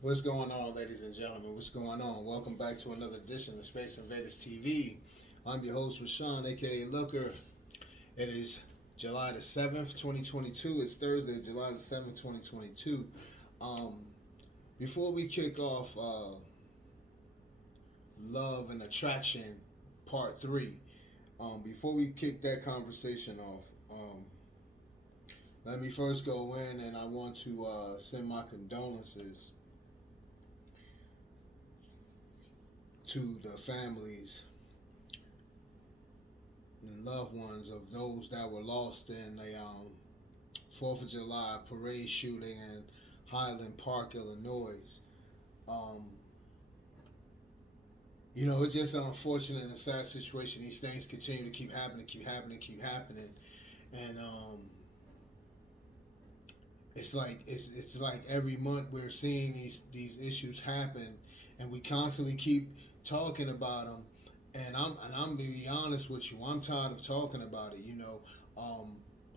What's going on, ladies and gentlemen? What's going on? Welcome back to another edition of Space Invaders TV. I'm your host, Rashawn, aka Looker. It is July the 7th, 2022. It's Thursday, July the 7th, 2022. Um, Before we kick off Love and Attraction Part 3, before we kick that conversation off, let me first go in and I want to send my condolences to the families and loved ones of those that were lost in a 4th of July parade shooting in Highland Park, Illinois. Um, it's just an unfortunate and sad situation. These things continue to keep happening, keep happening. And it's like every month we're seeing these issues happen, and we constantly keep talking about them. And I'm to be honest with you, I'm tired of talking about it.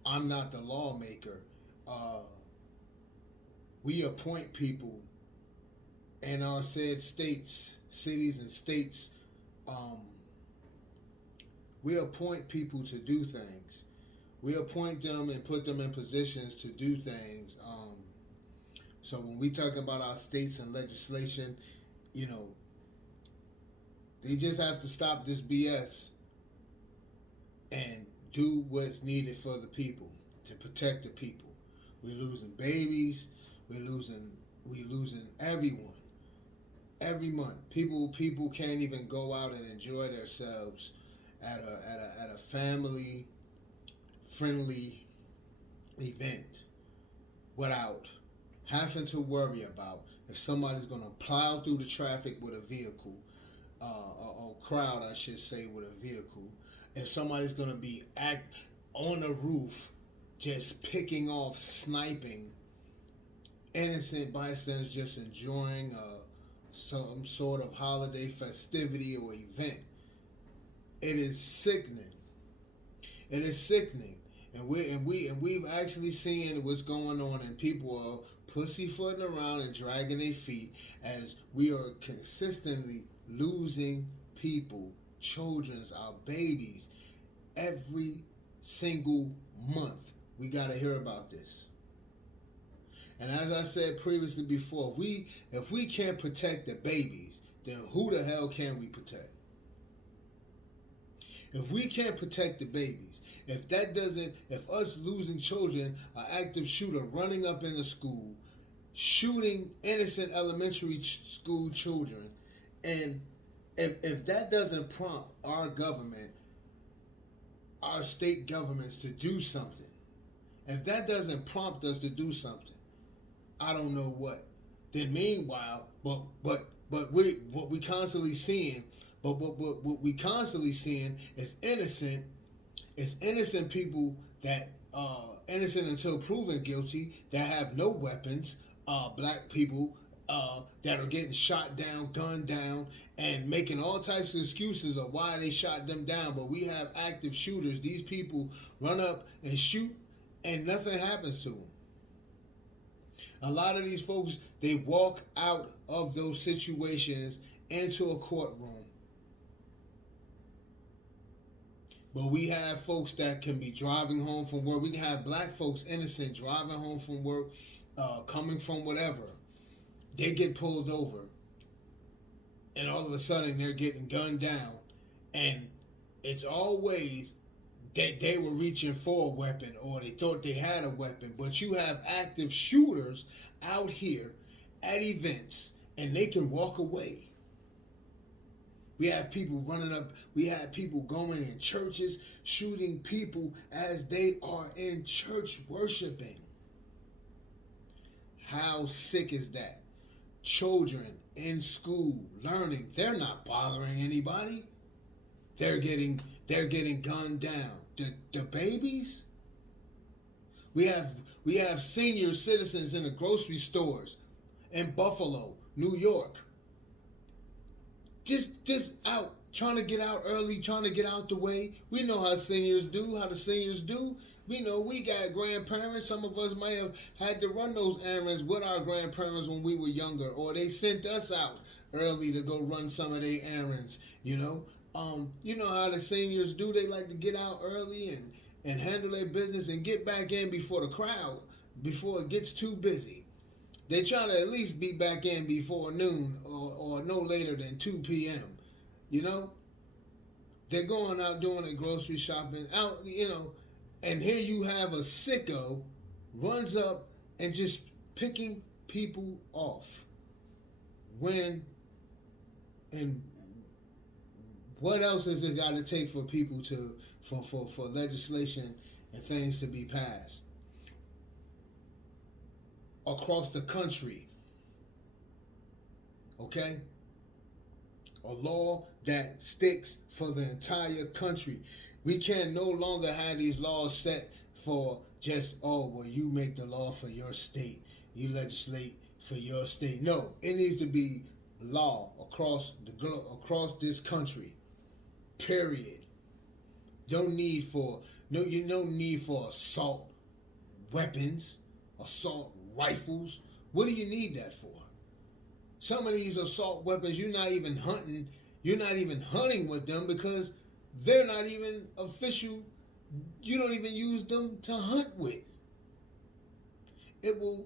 I'm not the lawmaker. We appoint people in our said states, cities, and states. Um, we appoint people to do things. We appoint them and put them in positions to do things. So when we talk about our states and legislation, you know, they just have to stop this BS and do what's needed for the people, to protect the people. We're losing babies. We losing everyone. Every month, people can't even go out and enjoy themselves at a family friendly event without having to worry about if somebody's going to plow through the traffic with a vehicle, or crowd, I should say, with a vehicle. If somebody's going to be on the roof just picking off, sniping innocent bystanders just enjoying some sort of holiday festivity or event. It is sickening. It is sickening. And we've actually seen what's going on, and people are pussyfooting around and dragging their feet as we are consistently losing people, children's, our babies, every single month. We gotta hear about this. And as I said previously before, if we can't protect the babies, then who the hell can we protect? If we can't protect the babies, if us losing children, an active shooter running up in the school, shooting innocent elementary school children, and if that doesn't prompt our government, our state governments to do something, if that doesn't prompt us to do something, I don't know what. Then meanwhile, but what we constantly seeing. But what we constantly seeing is innocent people that innocent until proven guilty, that have no weapons, black people that are getting shot down, gunned down, and making all types of excuses of why they shot them down. But we have active shooters. These people run up and shoot, and nothing happens to them. A lot of these folks, they walk out of those situations into a courtroom. But we have folks that can be driving home from work. We can have black folks, innocent, driving home from work, coming from whatever. They get pulled over. And all of a sudden, they're getting gunned down. And it's always that they were reaching for a weapon, or they thought they had a weapon. But you have active shooters out here at events, and they can walk away. We have people running up. We have people going in churches, shooting people as they are in church worshiping. How sick is that? Children in school learning. They're not bothering anybody. They're getting gunned down. The babies. We have senior citizens in the grocery stores in Buffalo, New York. Just out trying to get out early, trying to get out the way. We know how seniors do, how the seniors do. We know we got grandparents. Some of us may have had to run those errands with our grandparents when we were younger, or they sent us out early to go run some of their errands, you know. You know how the seniors do. They like to get out early and handle their business and get back in before the crowd, before it gets too busy. They try to at least be back in before noon or no later than 2 p.m. You know, they're going out doing their grocery shopping out, you know, and here you have a sicko runs up and just picking people off. When and what else has it got to take for people to for legislation and things to be passed across the country? Okay? A law that sticks for the entire country. We can no longer have these laws set for just, oh, well, you make the law for your state. You legislate for your state. No, it needs to be law across this country. Period. You don't need for assault weapons, assault rifles. What do you need that for? Some of these assault weapons, you're not even hunting with them because they're not even official. You don't even use them to hunt with. It would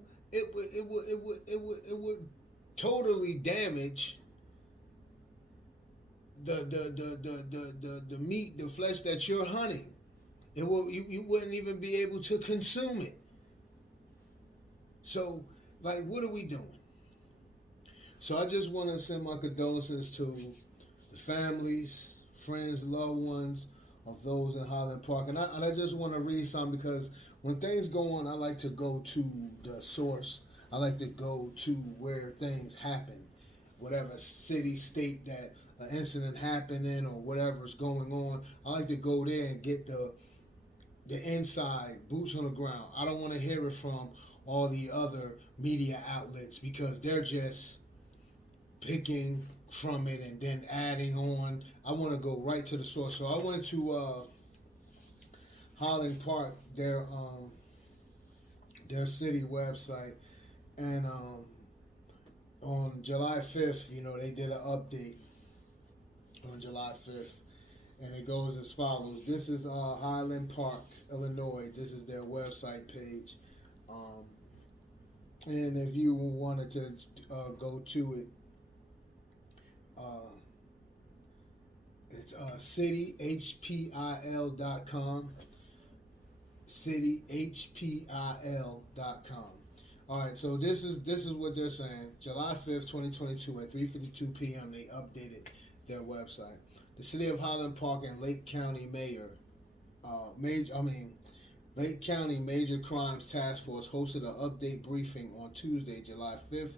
totally damage the meat, the flesh that you're hunting. You wouldn't even be able to consume it. So, like, what are we doing? So I just want to send my condolences to the families, friends, loved ones of those in Highland Park. And I just want to read something because when things go on, I like to go to the source. I like to go to where things happen. Whatever city, state that an incident happened in or whatever's going on, I like to go there and get the inside, boots on the ground. I don't want to hear it from all the other media outlets because they're just picking from it and then adding on. I want to go right to the source. So I went to Highland Park, their city website, and on July 5th, you know, they did an update on July 5th, and it goes as follows. This is Highland Park, Illinois. This is their website page. And if you wanted to go to it, it's cityhpil.com. cityhpil.com. All right, so this is what they're saying. July 5th, 2022 at 3:52 p.m. they updated their website. The City of Highland Park and Lake County Lake County Major Crimes Task Force hosted an update briefing on Tuesday, July 5th,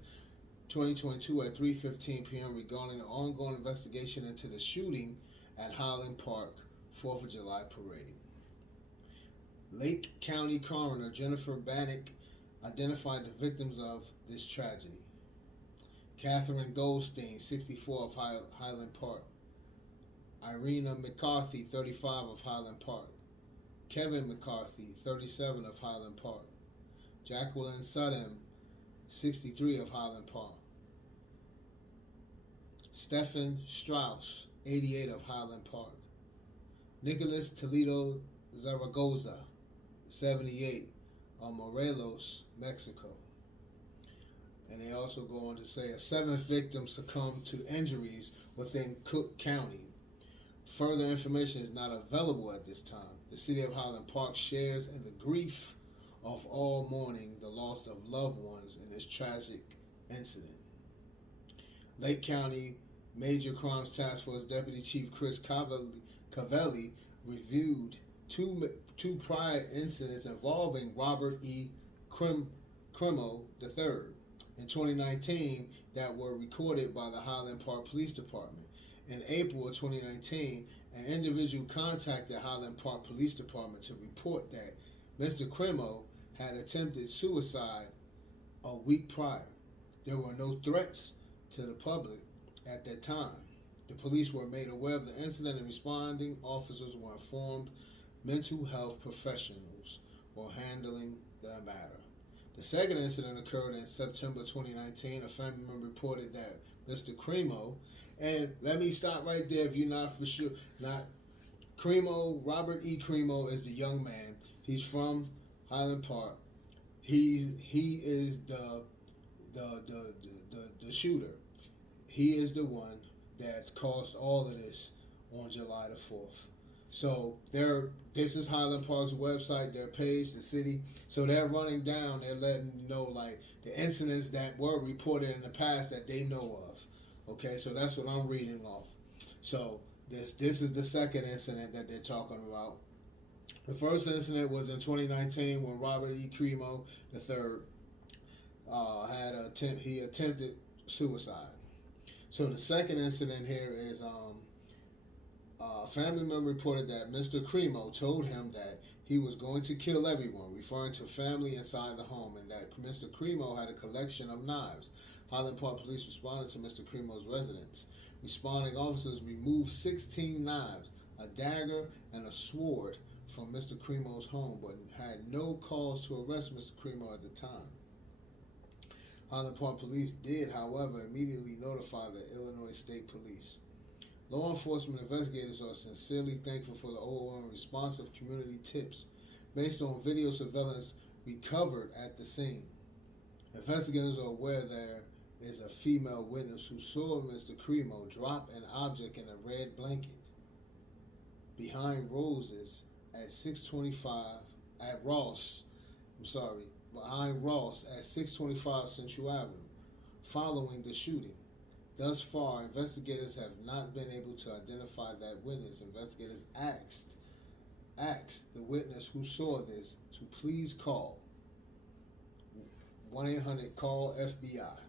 2022 at 3:15 p.m. regarding the ongoing investigation into the shooting at Highland Park 4th of July parade. Lake County Coroner Jennifer Bannock identified the victims of this tragedy. Catherine Goldstein, 64, of Highland Park. Irina McCarthy, 35, of Highland Park. Kevin McCarthy, 37, of Highland Park. Jacqueline Sutton, 63, of Highland Park. Stephen Strauss, 88, of Highland Park. Nicholas Toledo Zaragoza, 78, of Morelos, Mexico. And they also go on to say a seventh victim succumbed to injuries within Cook County. Further information is not available at this time. The City of Highland Park shares in the grief of all mourning the loss of loved ones in this tragic incident. Lake County Major Crimes Task Force Deputy Chief Chris Cavelli reviewed two prior incidents involving Robert E. Crimo III in 2019 that were recorded by the Highland Park Police Department. In April of 2019, an individual contacted Highland Park Police Department to report that Mr. Crimo had attempted suicide a week prior. There were no threats to the public at that time. The police were made aware of the incident and responding officers were informed mental health professionals were handling the matter. The second incident occurred in September 2019. A family member reported that Mr. Crimo, and let me stop right there if you're not for sure. Not Crimo, Robert E. Crimo is the young man. He's from Highland Park. He is the shooter. He is the one that caused all of this on July the 4th. So this is Highland Park's website, their page, the city. So they're running down, they're letting you know like the incidents that were reported in the past that they know of. Okay, so that's what I'm reading off. So this is the second incident that they're talking about. The first incident was in 2019 when Robert E. Crimo III he attempted suicide. So the second incident here is a family member reported that Mr. Crimo told him that he was going to kill everyone, referring to family inside the home, and that Mr. Crimo had a collection of knives. Highland Park police responded to Mr. Crimo's residence. Responding officers removed 16 knives, a dagger, and a sword from Mr. Crimo's home, but had no cause to arrest Mr. Crimo at the time. Highland Park police did, however, immediately notify the Illinois State Police. Law enforcement investigators are sincerely thankful for the overwhelming response of community tips based on video surveillance recovered at the scene. Investigators are aware there is a female witness who saw Mr. Crimo drop an object in a red blanket behind Roses at 625 at Ross. Behind Ross at 625 Central Avenue, following the shooting. Thus far, investigators have not been able to identify that witness. Investigators asked the witness who saw this to please call 1-800-CALL-FBI.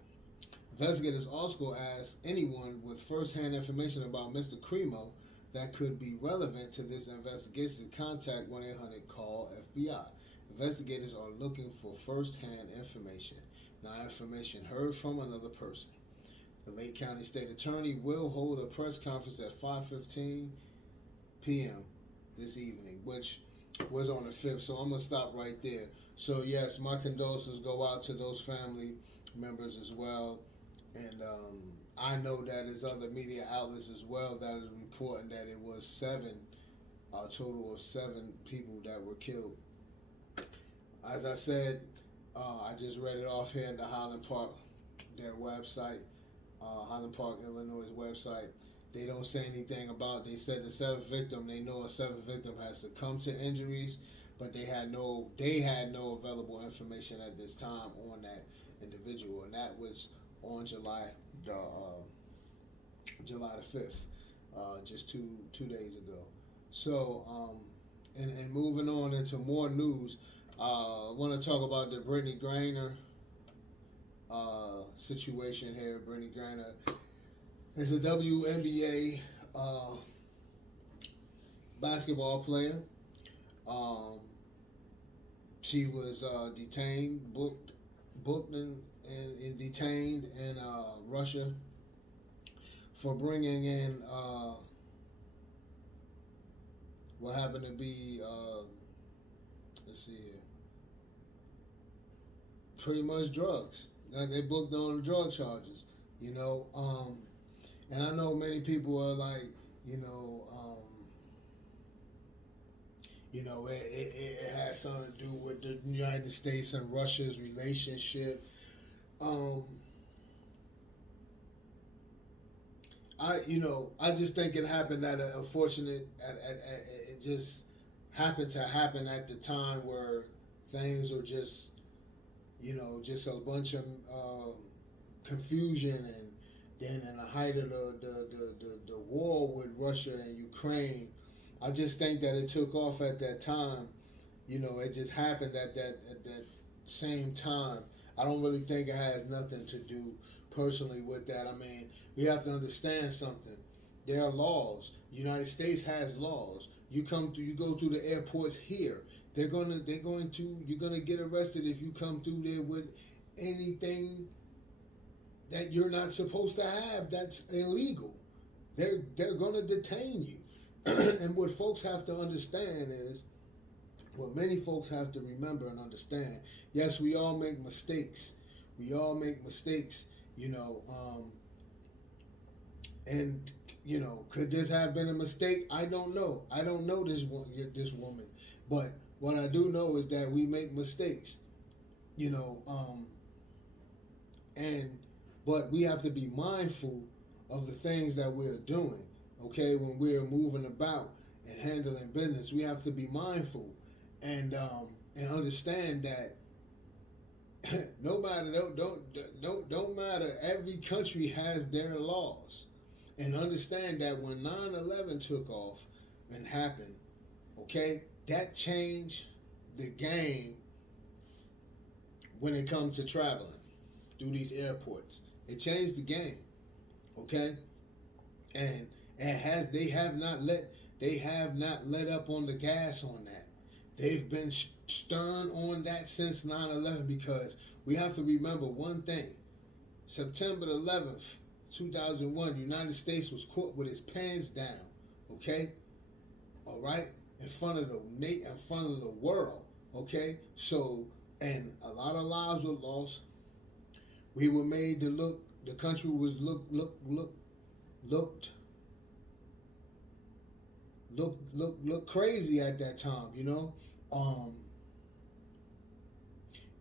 Investigators also asked anyone with first-hand information about Mr. Crimo that could be relevant to this investigation to contact 1-800-CALL-FBI. Investigators are looking for first-hand information, not information heard from another person. The Lake County State Attorney will hold a press conference at 5:15 p.m. this evening, which was on the 5th, so I'm going to stop right there. So, yes, my condolences go out to those family members as well, and I know that there's other media outlets as well that is reporting that it was a total of 7 people that were killed. As I said, I just read it off here at the Highland Park, their website, Highland Park, Illinois' website. They don't say anything about, they said the 7th victim, they know a 7th victim has succumbed to injuries, but they had no available information at this time on that individual, and that was on July the 5th, just two days ago. So, and moving on into more news, I want to talk about the Brittney Griner situation here. Brittney Griner is a WNBA basketball player. She was booked and detained in Russia for bringing in what happened to be, let's see here, pretty much drugs. They booked on drug charges, and I know many people are like, it has something to do with the United States and Russia's relationship. I just think it happened at an unfortunate, it just happened to happen at the time where things were just, just a bunch of confusion, and then in the height of the war with Russia and Ukraine, I just think that it took off at that time. It just happened at that same time. I don't really think it has nothing to do personally with that. I mean, we have to understand something. There are laws. The United States has laws. You go through the airports here. You're gonna get arrested if you come through there with anything that you're not supposed to have. That's illegal. they're gonna detain you. And what folks have to understand is, what many folks have to remember and understand. Yes, we all make mistakes. We all make mistakes. And could this have been a mistake? I don't know. I don't know this woman, but what I do know is that we make mistakes. But we have to be mindful of the things that we're doing. Okay, when we're moving about and handling business, we have to be mindful and understand that no matter don't matter. Every country has their laws, and understand that when 9/11 took off and happened, okay, that changed the game when it comes to traveling through these airports. It changed the game, okay, and they have not let up on the gas on that. They've been stern on that since 9/11, because we have to remember one thing. September 11th, 2001, the United States was caught with its pants down, okay? All right? In front of the world, okay? So, and a lot of lives were lost. We were made to look, the country was looked crazy at that time,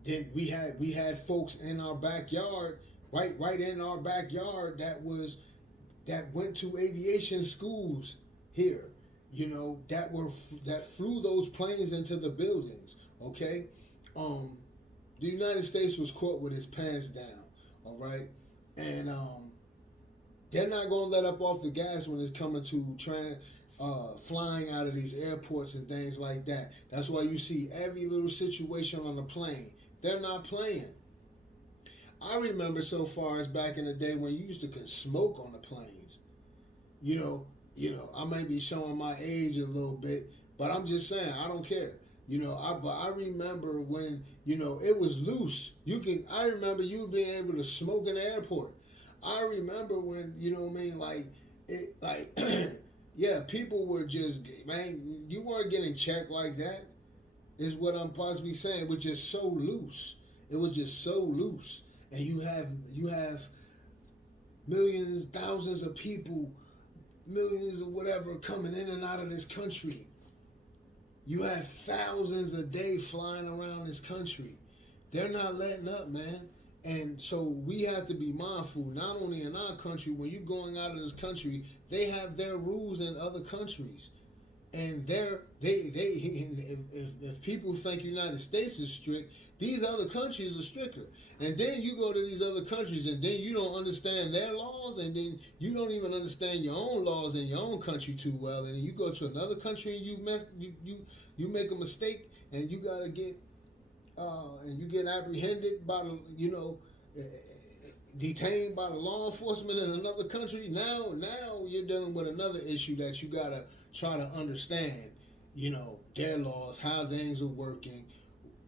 Then we had folks in our backyard, right in our backyard, that went to aviation schools here, that flew those planes into the buildings, okay? The United States was caught with its pants down, all right? And they're not going to let up off the gas when it's coming to flying out of these airports and things like that. That's why you see every little situation on the plane. They're not playing. I remember so far as back in the day when you used to smoke on the planes. I might be showing my age a little bit, but I'm just saying, I don't care. But I remember when, it was loose. I remember you being able to smoke in the airport. I remember when, yeah, people were just, man, you weren't getting checked like that, is what I'm possibly saying. It was just so loose. It was just so loose. And you have millions, thousands of people, millions of whatever coming in and out of this country. You have thousands a day flying around this country. They're not letting up, man. And so we have to be mindful, not only in our country, when you're going out of this country, they have their rules in other countries. And if people think United States is strict, these other countries are stricter. And then you go to these other countries, and then you don't understand their laws, and then you don't even understand your own laws in your own country too well. And then you go to another country and you make a mistake, and you gotta get and you get apprehended by detained by the law enforcement in another country. Now you're dealing with another issue that you gotta try to understand, their laws, how things are working,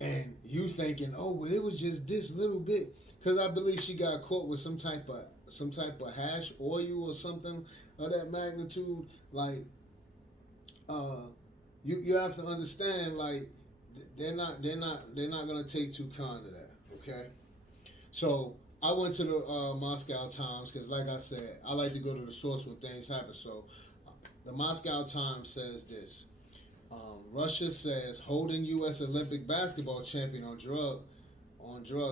and you thinking, oh, well, it was just this little bit, because I believe she got caught with some type of hash oil or something of that magnitude. Like, you have to understand, like, they're not gonna take too kind to that, okay? So I went to the Moscow Times because, like I said, I like to go to the source when things happen. So the Moscow Times says this. Russia says holding U.S. Olympic basketball champion on drug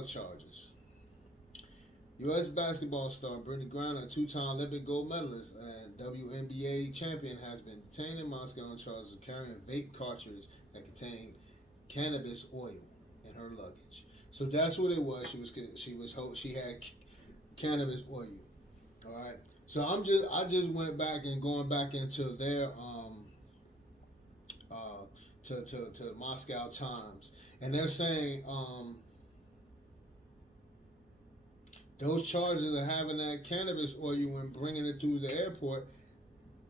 charges. U.S. basketball star Brittney Griner, a two-time Olympic gold medalist and WNBA champion, has been detained in Moscow on charges of carrying vape cartridges that contained cannabis oil in her luggage. So that's what it was. She had cannabis oil. All right. So I just went back and going back into their to Moscow Times, and they're saying those charges of having that cannabis oil and bringing it through the airport,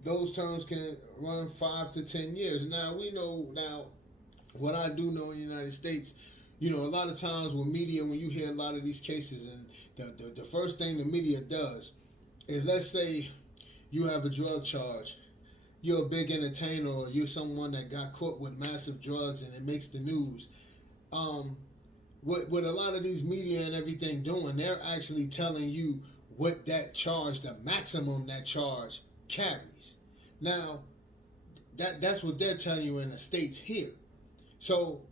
those terms can run 5 to 10 years. Now we know what I do know in the United States. A lot of times with media, when you hear a lot of these cases, and the first thing the media does is, let's say you have a drug charge. You're a big entertainer, or you're someone that got caught with massive drugs and it makes the news. What a lot of these media and everything doing, they're actually telling you what that charge, the maximum that charge carries. Now, that's what they're telling you in the States here. So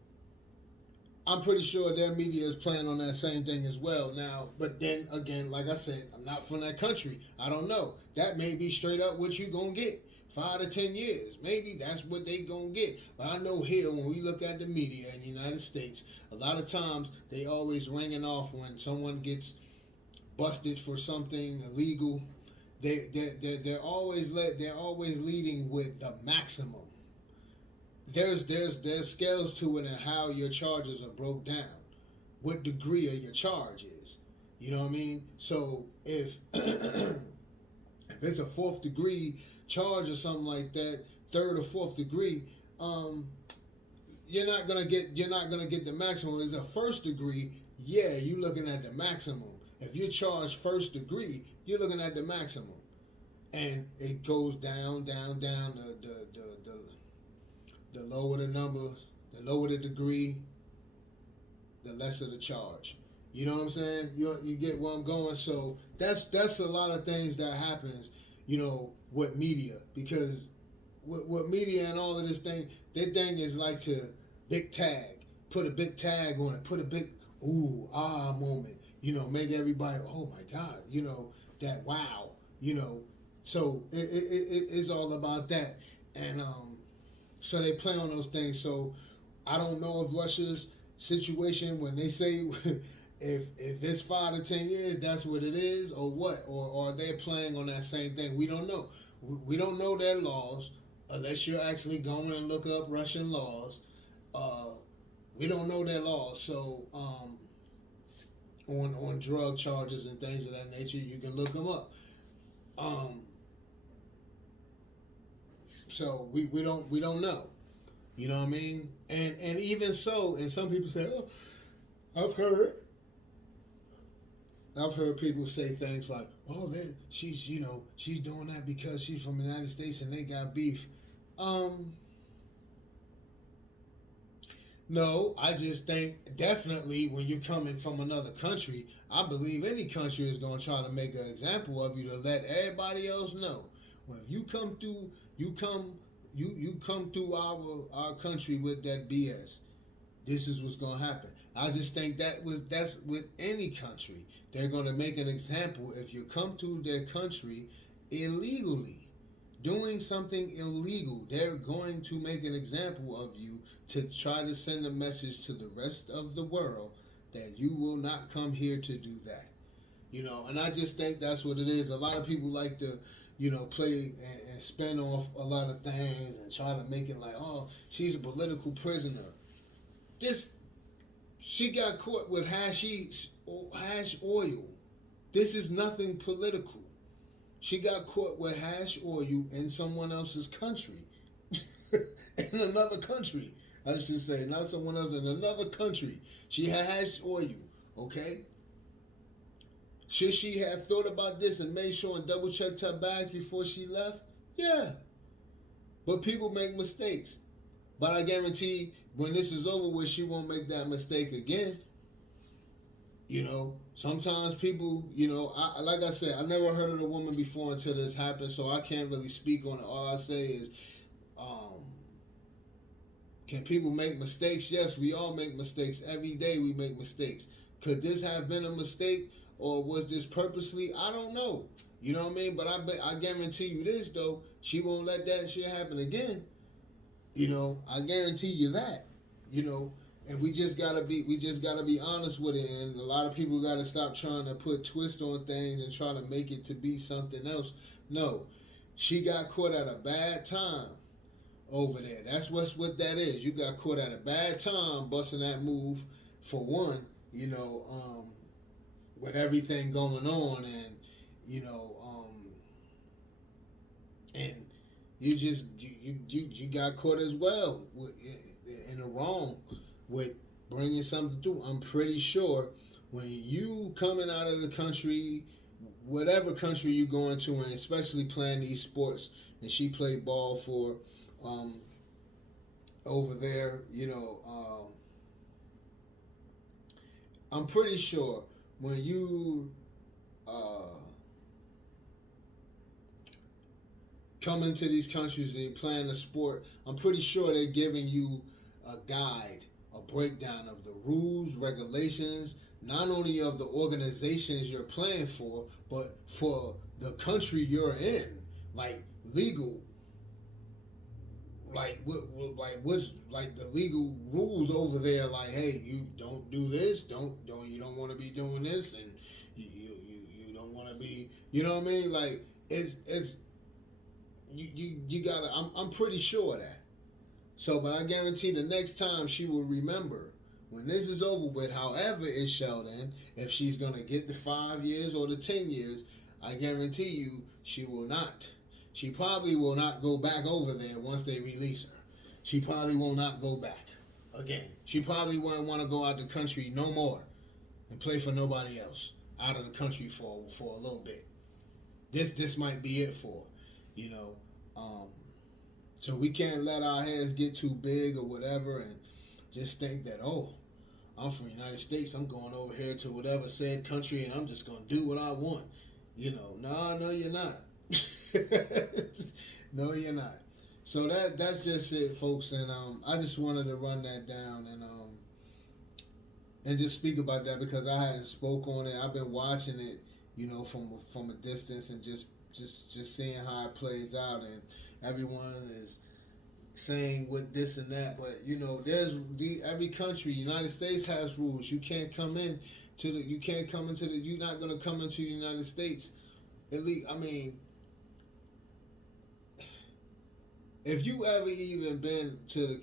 I'm pretty sure their media is playing on that same thing as well now. But then again, like I said, I'm not from that country. I don't know. That may be straight up what you gonna get. 5 to 10 years. Maybe that's what they gonna get. But I know here, when we look at the media in the United States, a lot of times they always ringing off when someone gets busted for something illegal. They're always leading with the maximum. There's scales to it and how your charges are broke down, what degree of your charge is. You know what I mean? So if if it's a 4th degree charge or something like that, 3rd or 4th degree, you're not gonna get the maximum. It's a 1st degree, yeah, you're looking at the maximum. If you're charged 1st degree, you're looking at the maximum, and it goes down. The lower the number, the lower the degree, the lesser the charge. You know what I'm saying? You get where I'm going. So that's a lot of things that happens, with media, because with media and all of this thing, their thing is like to big tag, put a big tag on it, put a big ooh ah moment, make everybody, oh my God, that wow, So it's all about that, and so they play on those things. So I don't know if Russia's situation, when they say if it's 5 to 10 years, that's what it is, or what, or they're playing on that same thing. We don't know. We don't know their laws unless you're actually going and look up Russian laws. We don't know their laws. So on drug charges and things of that nature, you can look them up. So we don't know. You know what I mean? And even so, and some people say, oh, I've heard people say things like, oh, she's doing that because she's from the United States and they got beef. No, I just think definitely when you're coming from another country, I believe any country is going to try to make an example of you to let everybody else know. When you come through, you come through our country with that BS. This is what's going to happen. I just think that's with any country. They're going to make an example if you come to their country illegally, doing something illegal. They're going to make an example of you to try to send a message to the rest of the world that you will not come here to do that. And I just think that's what it is. A lot of people like to, play and spin off a lot of things and try to make it like, oh, she's a political prisoner. She got caught with hash oil. This is nothing political. She got caught with hash oil in someone else's country. In another country, I should say. Not someone else, in another country. She had hash oil, okay? Should she have thought about this and made sure and double-checked her bags before she left? Yeah. But people make mistakes. But I guarantee when this is over with, she won't make that mistake again. Sometimes people, like I said, I never heard of the woman before until this happened, so I can't really speak on it. All I say is, can people make mistakes? Yes, we all make mistakes. Every day we make mistakes. Could this have been a mistake, or was this purposely? I don't know. You know what I mean? But I guarantee you this, though, she won't let that shit happen again. I guarantee you that. And we just gotta be honest with it. And a lot of people gotta stop trying to put twist on things and try to make it to be something else. No, she got caught at a bad time over there. That's what that is. You got caught at a bad time busting that move, for one. With everything going on, and and you got caught as well in the wrong with bringing something through. I'm pretty sure when you coming out of the country whatever country you go into, and especially playing these sports, and she played ball for um, over there, I'm pretty sure when you uh, come into these countries and you're playing a sport, I'm pretty sure they're giving you a guide, a breakdown of the rules, regulations, not only of the organizations you're playing for, but for the country you're in, like legal, what's like the legal rules over there. Like, hey, you don't do this, don't you don't want to be doing this, and you don't want to be, you know what I mean? Like it's you gotta. I'm pretty sure of that. So, but I guarantee the next time she will remember when this is over with. However, it shall end. If she's gonna get the 5 years or the 10 years, I guarantee you she will not. She probably will not go back over there once they release her. She probably will not go back again. She probably won't want to go out the country no more and play for nobody else out of the country for a little bit. This might be it for her, you know. So we can't let our heads get too big or whatever and just think that, oh, I'm from the United States, I'm going over here to whatever said country and I'm just going to do what I want. No, you're not. No, you're not. So that's just it, folks, and I just wanted to run that down and just speak about that because I hadn't spoke on it. I've been watching it, from a distance and just seeing how it plays out, and everyone is saying with this and that, but there's every country. United States has rules. You can't come in you're not gonna come into the United States. At least, I mean, if you ever even been to the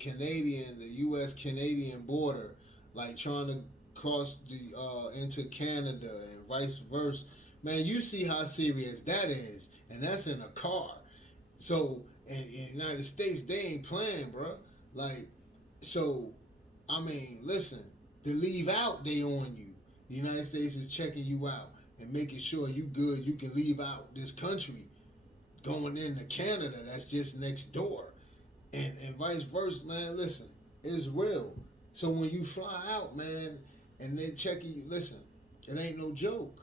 U.S. Canadian border, like trying to cross into Canada and vice versa, man, you see how serious that is, and that's in a car. So in the United States, they ain't playing, bro. Like, so, I mean, listen, to leave out, they on you. The United States is checking you out and making sure you good. You can leave out this country, going into Canada. That's just next door, and vice versa, man. Listen, it's real. So when you fly out, man, and they're checking you, listen, it ain't no joke.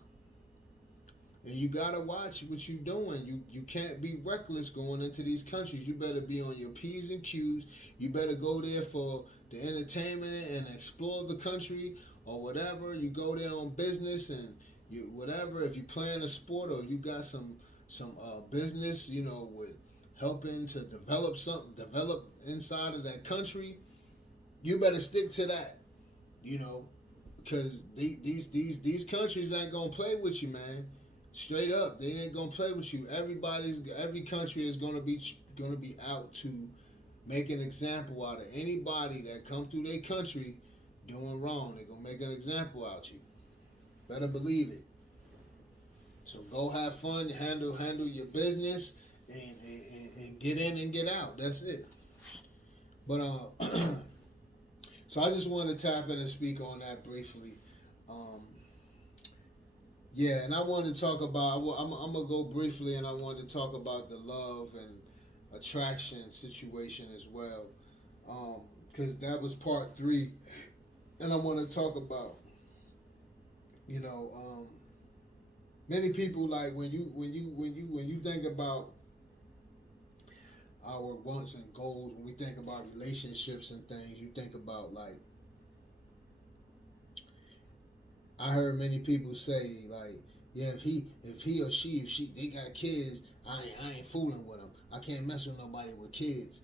And you gotta watch what you doing. You can't be reckless going into these countries. You better be on your P's and Q's. You better go there for the entertainment and explore the country or whatever. You go there on business and whatever. If you playing a sport or you got some business, with helping to develop inside of that country, you better stick to that. Because these countries ain't gonna play with you, man. Straight up, they ain't gonna play with you. Every country is gonna be out to make an example out of anybody that come through their country doing wrong. They're gonna make an example out of you. Better believe it. So go have fun, handle your business, and get in and get out. That's it. But so I just wanted to tap in and speak on that briefly. Yeah, and I wanted to talk about. I'm gonna go briefly, and I wanted to talk about the love and attraction situation as well, because that was part 3, and I want to talk about. Many people, like when you think about our wants and goals, when we think about relationships and things, you think about, like, I heard many people say, like, yeah, if he or she they got kids, I ain't fooling with them. I can't mess with nobody with kids.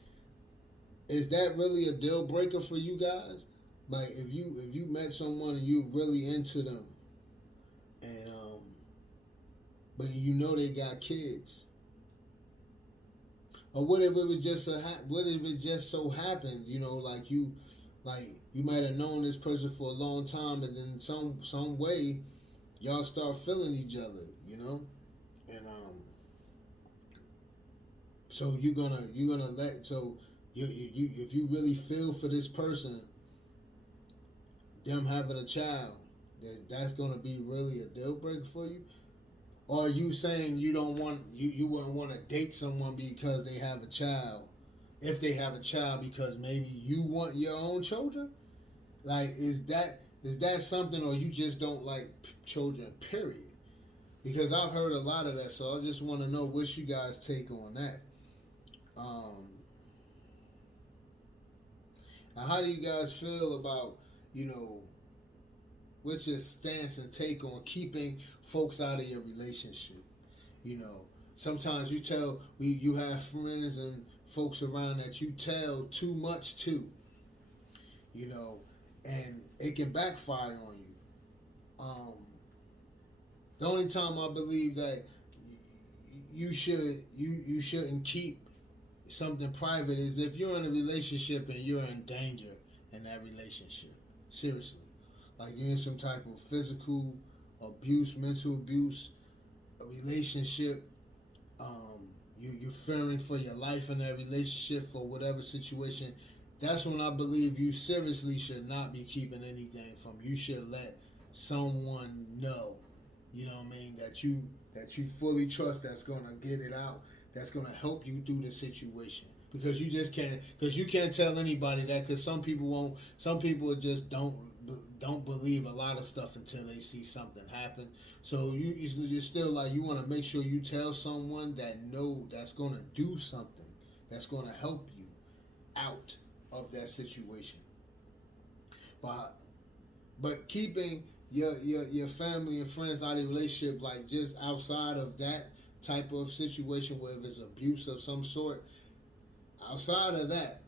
Is that really a deal breaker for you guys? Like, if you met someone and you really into them, and but they got kids, or what if it was just so happened, like you might have known this person for a long time, and then some way y'all start feeling each other, and so you're gonna if you really feel for this person, them having a child, that's gonna be really a deal breaker for you. Or are you saying you wouldn't want to date someone because they have a child? If they have a child, because maybe you want your own children? Like, is that something, or you just don't like children? Period. Because I've heard a lot of that, so I just want to know what's you guys' take on that. Um, how do you guys feel about, you know, what's your stance and take on keeping folks out of your relationship? You know, sometimes you have friends and folks around that you tell too much to, you know, and it can backfire on you. Um, the only time I believe that you shouldn't keep something private is if you're in a relationship and you're in danger in that relationship. Seriously. Like you're in some type of physical abuse, mental abuse, a relationship, you're fearing for your life in that relationship for whatever situation. That's when I believe you seriously should not be keeping anything from. You should let someone know, you know what I mean, that you fully trust, that's gonna get it out, that's gonna help you through the situation. Because you can't tell anybody that, because some people just don't believe a lot of stuff until they see something happen. So you still, like, you want to make sure you tell someone that's gonna do something, that's gonna help you out of that situation. But keeping your family and friends out of your relationship, like just outside of that type of situation, whether it's abuse of some sort, outside of that,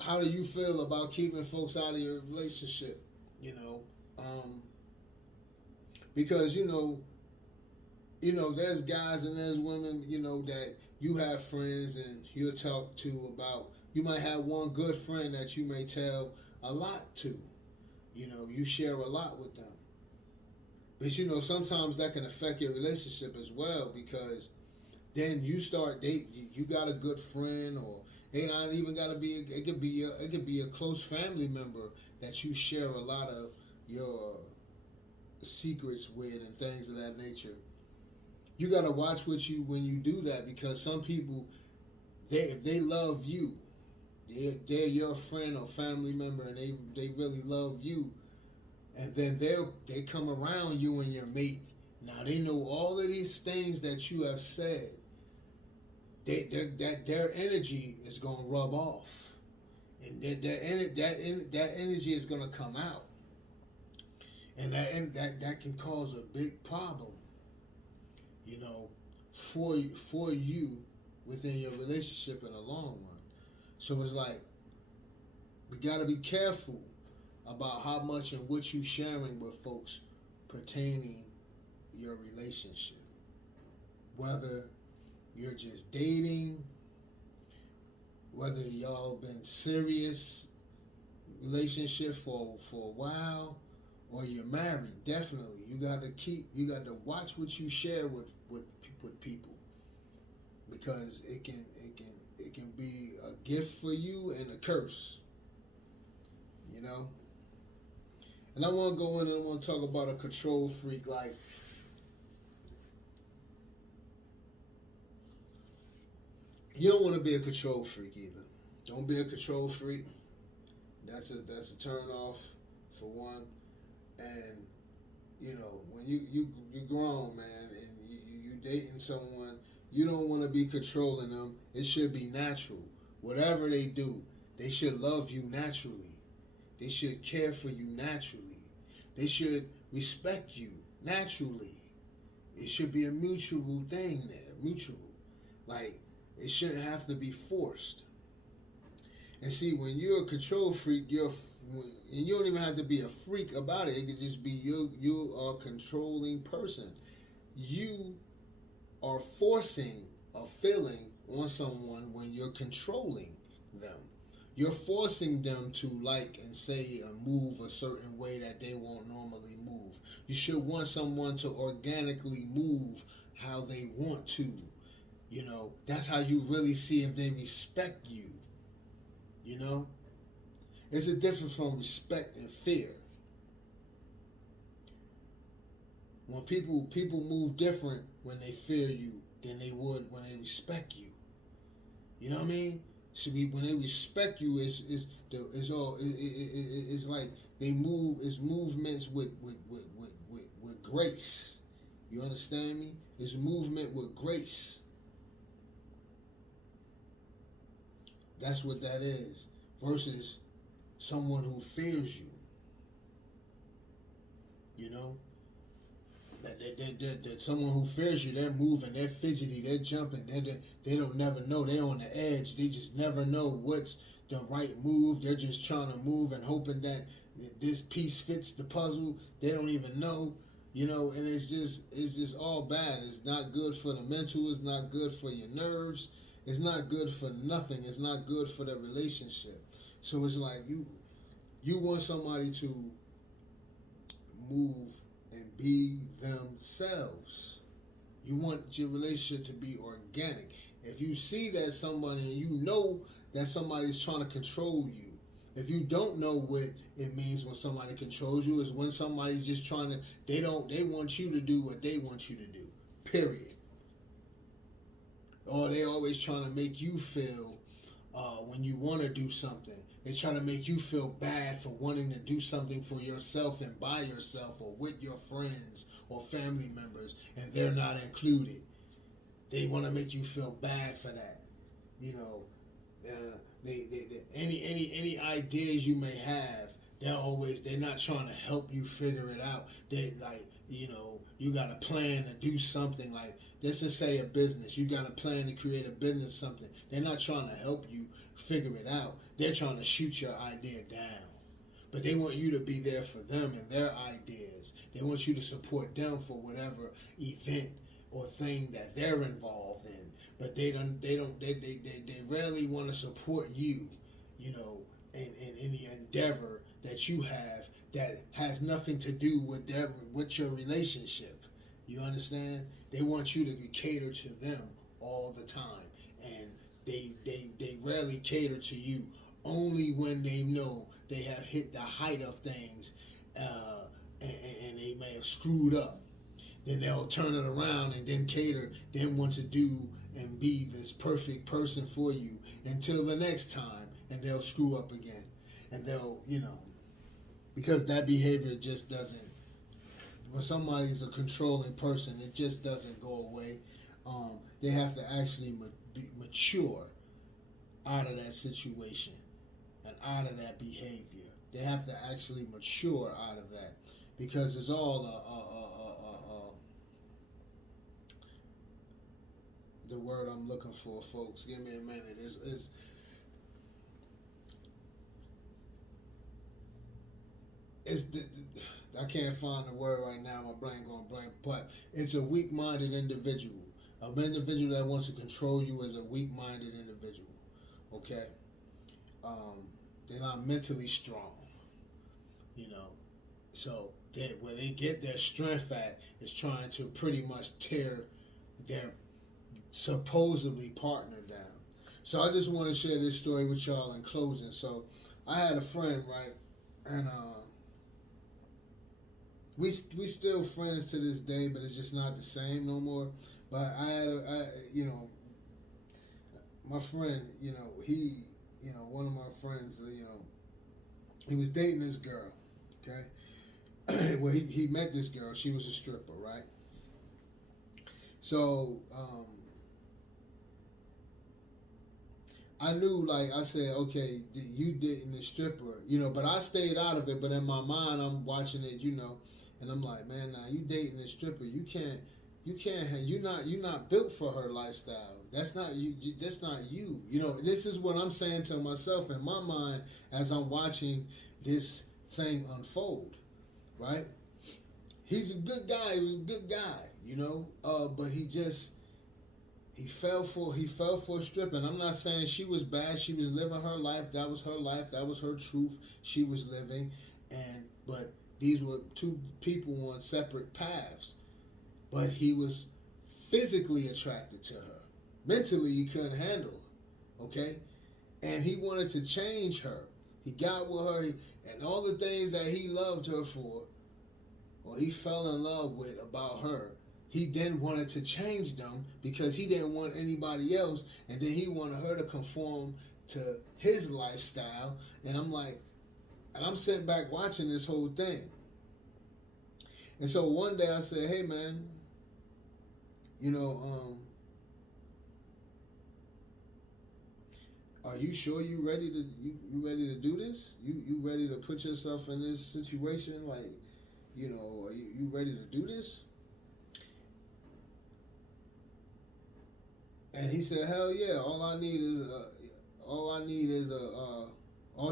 how do you feel about keeping folks out of your relationship? You know, because there's guys and there's women, that you have friends and you'll talk to about. You might have one good friend that you may tell a lot to. You share a lot with them. But sometimes that can affect your relationship as well, because then you got a good friend, or it not even gotta be. It could be a close family member that you share a lot of your secrets with and things of that nature. You gotta watch when you do that, because some people, if they love you, they're your friend or family member, and they really love you, and then they come around you and your mate. Now they know all of these things that you have said. Their energy is gonna rub off, and that energy is gonna come out, and that can cause a big problem, for you within your relationship in the long run. So it's like, we got to be careful about how much and what you sharing with folks pertaining your relationship. Whether you're just dating, whether y'all been serious relationship for a while, or you're married. Definitely, you got to watch what you share with people, because it can be a gift for you and a curse. And I want to go in and I want to talk about a control freak. Like, you don't want to be a control freak either. Don't be a control freak. That's a turn off for one. And when you grown, man, and you dating someone, you don't want to be controlling them. It should be natural. Whatever they do, they should love you naturally. They should care for you naturally. They should respect you naturally. It should be a mutual thing there. Mutual. Like, it shouldn't have to be forced. And see, when you're a control freak, and you don't even have to be a freak about it. It could just be you are a controlling person. You are forcing a feeling on someone when you're controlling them. You're forcing them to like and say and move a certain way that they won't normally move. You should want someone to organically move how they want to. That's how you really see if they respect you. It's a difference from respect and fear. When people move different when they fear you than they would when they respect you. You know what I mean? So when they respect you, it's like they move. It's movements with grace. You understand me? It's movement with grace. That's what that is. Versus someone who fears you. You know? That someone who fears you, they're moving, they're fidgety, they're jumping, they don't never know, they're on the edge, they just never know what's the right move. They're just trying to move and hoping that this piece fits the puzzle. They don't even know, and it's just all bad. It's not good for the mental, it's not good for your nerves, it's not good for nothing, it's not good for the relationship. So it's like you want somebody to move and be themselves. You want your relationship to be organic. If you see that somebody and you know that somebody's trying to control you, if you don't know what it means when somebody controls you, is when somebody's just trying to, they want you to do what they want you to do, period. Or they always trying to make you feel when you want to do something. They try to make you feel bad for wanting to do something for yourself and by yourself or with your friends or family members, and they're not included. They want to make you feel bad for that. Any ideas you may have, they're not trying to help you figure it out. They you got a plan to do something, like let's just say a business. You got a plan to create a business, something. They're not trying to help you figure it out. They're trying to shoot your idea down. But they want you to be there for them and their ideas. They want you to support them for whatever event or thing that they're involved in. But they rarely want to support you, in the endeavor that you have that has nothing to do with your relationship. You understand? They want you to cater to them all the time, and they rarely cater to you only when they know they have hit the height of things, and they may have screwed up. Then they'll turn it around and then cater, then want to do and be this perfect person for you until the next time, and they'll screw up again, and they'll because that behavior just doesn't. When somebody's a controlling person, it just doesn't go away. They have to actually mature out of that situation and out of that behavior. They have to actually mature out of that, because it's all the word I'm looking for, folks. Give me a minute. I can't find the word right now. My brain going blank. But it's a weak-minded individual. An individual that wants to control you is a weak-minded individual. Okay? They're not mentally strong. So where they get their strength at is trying to pretty much tear their supposedly partner down. So I just want to share this story with y'all in closing. So I had a friend, right? And we still friends to this day, but it's just not the same no more. But I had my friend, he, one of my friends, he was dating this girl, okay? Well, he met this girl. She was a stripper, right? So, I knew, like, I said, okay, you dating the stripper, but I stayed out of it. But in my mind, I'm watching it, and I'm like, man, now you dating a stripper, you're not built for her lifestyle. That's not you. That's not you. This is what I'm saying to myself in my mind as I'm watching this thing unfold, right? He's a good guy. He was a good guy, but he fell for stripping. I'm not saying she was bad. She was living her life. That was her life. That was her truth. She was living, but these were two people on separate paths. But he was physically attracted to her. Mentally, he couldn't handle her. Okay? And he wanted to change her. He got with her, and all the things that he loved her for, or he fell in love with about her, he then wanted to change them because he didn't want anybody else, and then he wanted her to conform to his lifestyle. And I'm like, and I'm sitting back watching this whole thing. And so one day I said, hey man, you know, are you sure you ready to ready to do this? You ready to put yourself in this situation? Like, you know, are you ready to do this? And he said, hell yeah, all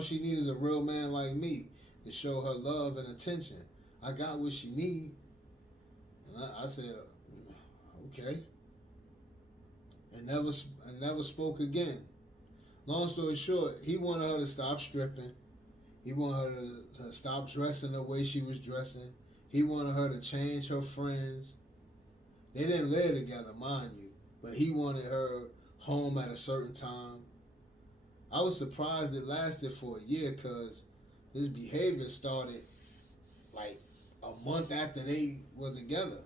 she needs is a real man like me to show her love and attention. I got what she need. And I said, okay. And never spoke again. Long story short, he wanted her to stop stripping. He wanted her to stop dressing the way she was dressing. He wanted her to change her friends. They didn't live together, mind you, but he wanted her home at a certain time. I was surprised it lasted for a year because his behavior started like a month after they were together.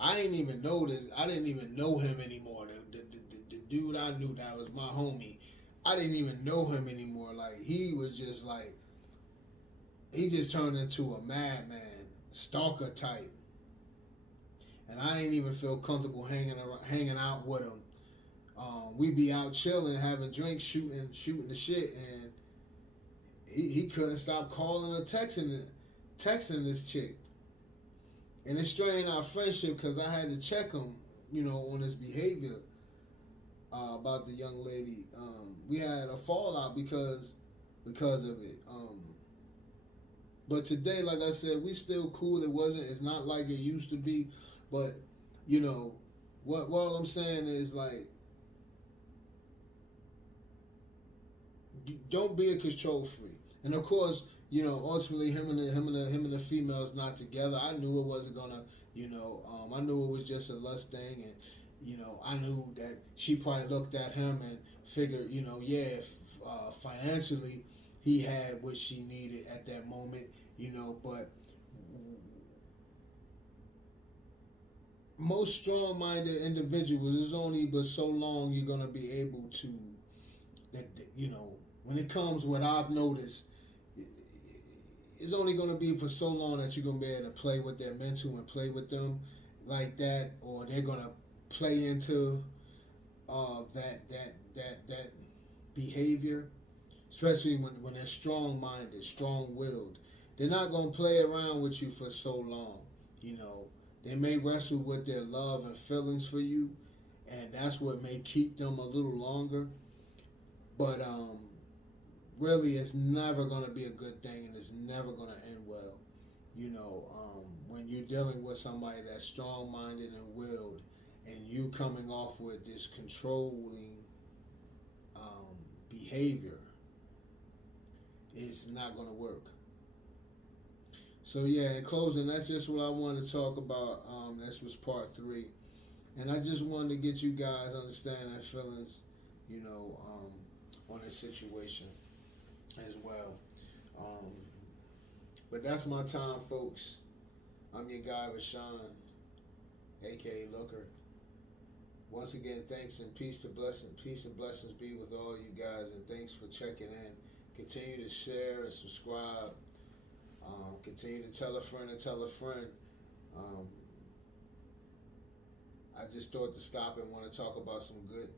I didn't even know this. I didn't even know him anymore. The dude I knew that was my homie, I didn't even know him anymore. Like, he was just like, he just turned into a madman, stalker type. And I ain't even feel comfortable hanging out with him. We be out chilling, having drinks, shooting the shit, and he couldn't stop calling or texting this chick. And it strained our friendship because I had to check him, you know, on his behavior about the young lady. We had a fallout because of it. But today, like I said, we still cool. It's not like it used to be. But, you know, what I'm saying is, like, don't be a control freak. And of course, you know, ultimately him and the female's not together. I knew it wasn't gonna, you know, I knew it was just a lust thing, and you know, I knew that she probably looked at him and figured, you know, yeah, financially he had what she needed at that moment, you know, but most strong-minded individuals, it's only but so long you're gonna be able to, that, you know, when it comes, what I've noticed, it's only going to be for so long that you're going to be able to play with their mental and play with them like that, or they're going to play into that behavior, especially when they're strong-minded, strong-willed. They're not going to play around with you for so long. You know, they may wrestle with their love and feelings for you, and that's what may keep them a little longer. But really, it's never going to be a good thing, and it's never going to end well. You know, when you're dealing with somebody that's strong-minded and willed, and you coming off with this controlling behavior, it's not going to work. So yeah, in closing, that's just what I wanted to talk about. This was part 3, and I just wanted to get you guys understand their feelings, you know, on this situation as well. But that's my time, folks. I'm your guy, Rashawn, aka Looker. Once again, thanks and peace and blessings be with all you guys, and thanks for checking in. Continue to share and subscribe. Continue to tell a friend and tell a friend. I just thought to stop and want to talk about some good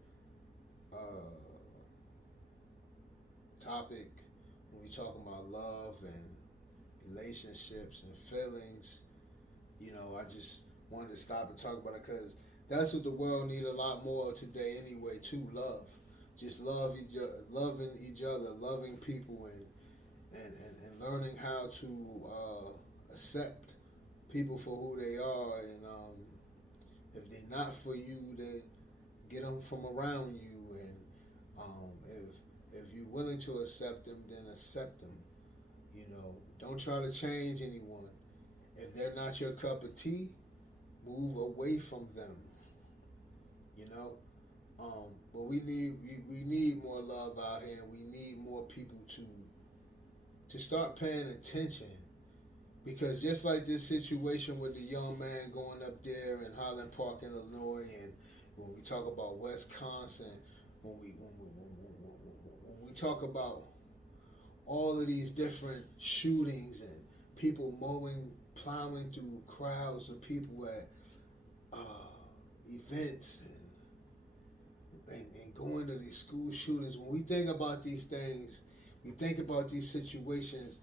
topic when we talk about love and relationships and feelings. You know, I just wanted to stop and talk about it because that's what the world needs a lot more of today anyway, too. Love. Just loving each other, loving people, and learning how to accept people for who they are, and if they're not for you, then get them from around you, and if you're willing to accept them, then accept them. You know, don't try to change anyone. If they're not your cup of tea, move away from them. You know, but we need more love out here, and we need more people to start paying attention Because just like this situation with the young man going up there in Highland Park, Illinois, and when we talk about Wisconsin, when we talk about all of these different shootings and people plowing through crowds of people at events and going to these school shootings. When we think about these things, we think about these situations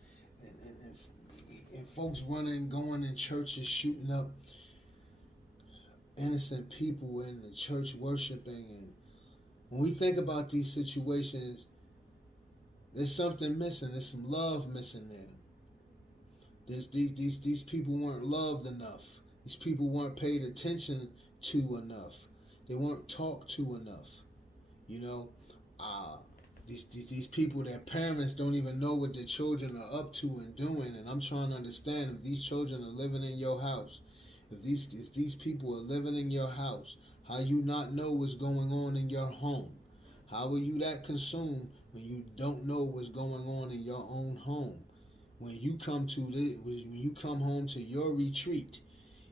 and folks running, going in churches, shooting up innocent people in the church worshiping. And when we think about these situations, there's something missing. There's some love missing there. These people weren't loved enough. These people weren't paid attention to enough. They weren't talked to enough. You know, these people, their parents don't even know what their children are up to and doing. And I'm trying to understand, if these children are living in your house, if these people are living in your house, how you not know what's going on in your home? How are you that consumed when you don't know what's going on in your own home? When you come home to your retreat,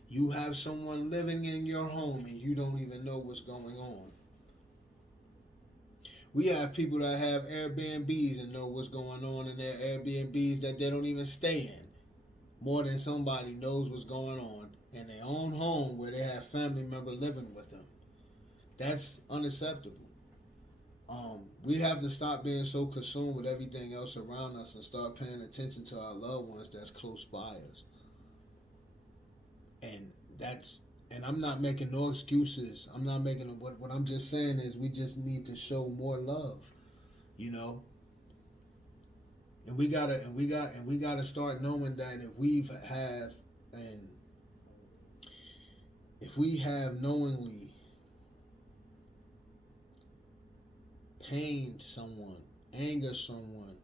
you have someone living in your home and you don't even know what's going on. We have people that have Airbnbs and know what's going on in their Airbnbs that they don't even stay in, more than somebody knows what's going on in their own home where they have family member living with them. That's unacceptable. We have to stop being so consumed with everything else around us and start paying attention to our loved ones that's close by us. And I'm not making no excuses. I'm not making what I'm just saying is we just need to show more love, you know. And we gotta start knowing that if we have knowingly pained someone, angered someone,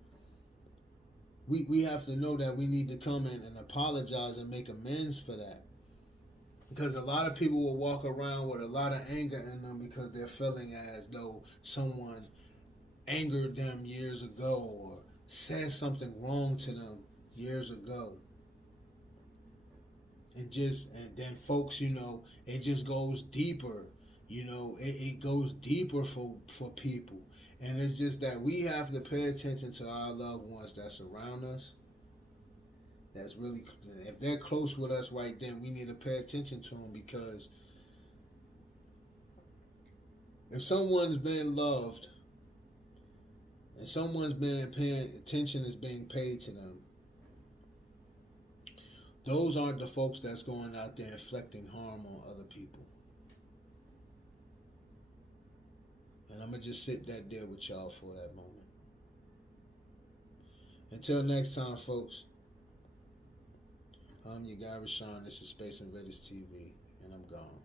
we have to know that we need to come in and apologize and make amends for that. Because a lot of people will walk around with a lot of anger in them because they're feeling as though someone angered them years ago or said something wrong to them years ago. And then folks, you know, it just goes deeper. You know, it goes deeper for people. And it's just that we have to pay attention to our loved ones that surround us. That's really, if they're close with us right then, we need to pay attention to them, because if someone's being loved and someone's being paying attention is being paid to them, those aren't the folks that's going out there inflicting harm on other people. And I'm going to just sit that there with y'all for that moment. Until next time, folks. I'm your guy, Rashawn. This is Space Invaders TV, and I'm gone.